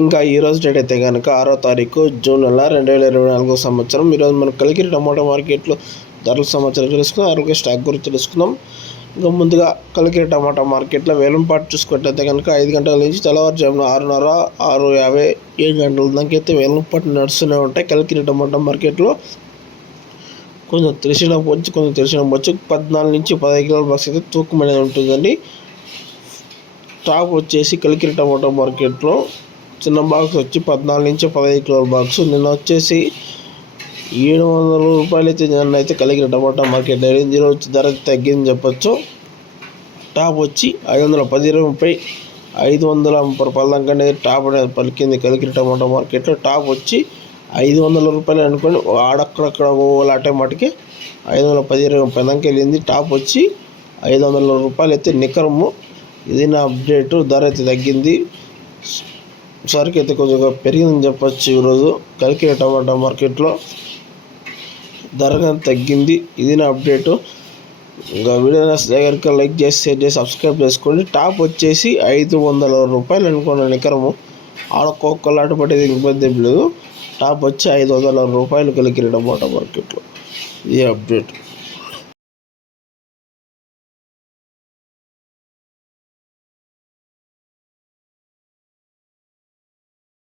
ఇంకా ఈరోజు డేట్ అయితే కనుక 6వ తారీఖు జూన్ నెల 2024 సంవత్సరం. ఈరోజు మనం కలికిరి టమాటా మార్కెట్లో ధరల సమాచారం తెలుసుకుందాం, అలాగే స్టాక్ గురించి తెలుసుకుందాం. ఇంకా ముందుగా కలికిరి టమాటా మార్కెట్లో వేలంపాటు చూసుకున్నట్లయితే కనుక 5 గంటల నుంచి తెల్లవారుజామున 6:30, 6:50, 7 గంటల దాకా అయితే వేలంపాటు నడుస్తూనే ఉంటాయి. కలికిరి టమాటా మార్కెట్లో కొంచెం తెలిసినవచ్చు 14 నుంచి 15 కిలోల బాక్స్ అయితే తూకం అనేది ఉంటుందండి. టాప్ వచ్చేసి కలికిరి టమాటా మార్కెట్లో చిన్న బాక్స్ వచ్చి 14 నుంచి 15 కిలోల బాక్స్ నిన్న వచ్చేసి 700 రూపాయలు అయితే నిన్న అయితే కలికిరి టమాటా మార్కెట్ ఇందులో వచ్చి ధర తగ్గిందని చెప్పొచ్చు. టాప్ వచ్చి 510 రూపాయి 530 రూపాయల దాకా అనేది టాప్ అనేది పలికింది కలికిరి టమాటా మార్కెట్లో. టాప్ వచ్చి 500 రూపాయలు అనుకోండి, ఆడక్కడక్కడ ఓలాటే మటుకి 510 రూపాయల దాకా వెళ్ళింది. టాప్ వచ్చి 500 రూపాయలు అయితే నికరము. ఇది నా అప్డేటు. ధర అయితే తగ్గింది, సరుకు అయితే కొంచెం పెరిగిందని చెప్పొచ్చు. ఈరోజు కలికిరి టమాటా మార్కెట్లో ధర తగ్గింది. ఇది నా అప్డేటు. ఇంకా వీడియో దగ్గరికి లైక్ చేసి షేర్ చేసి సబ్స్క్రైబ్ చేసుకోండి. టాప్ వచ్చేసి 500 రూపాయలు అనుకోండి నికరము, ఆడొక్కొక్కలాట పడేది ఇబ్బంది ఏం లేదు. టాప్ వచ్చి 500 రూపాయలు కలికిరి టమాటా మార్కెట్లో. ఇది అప్డేట్.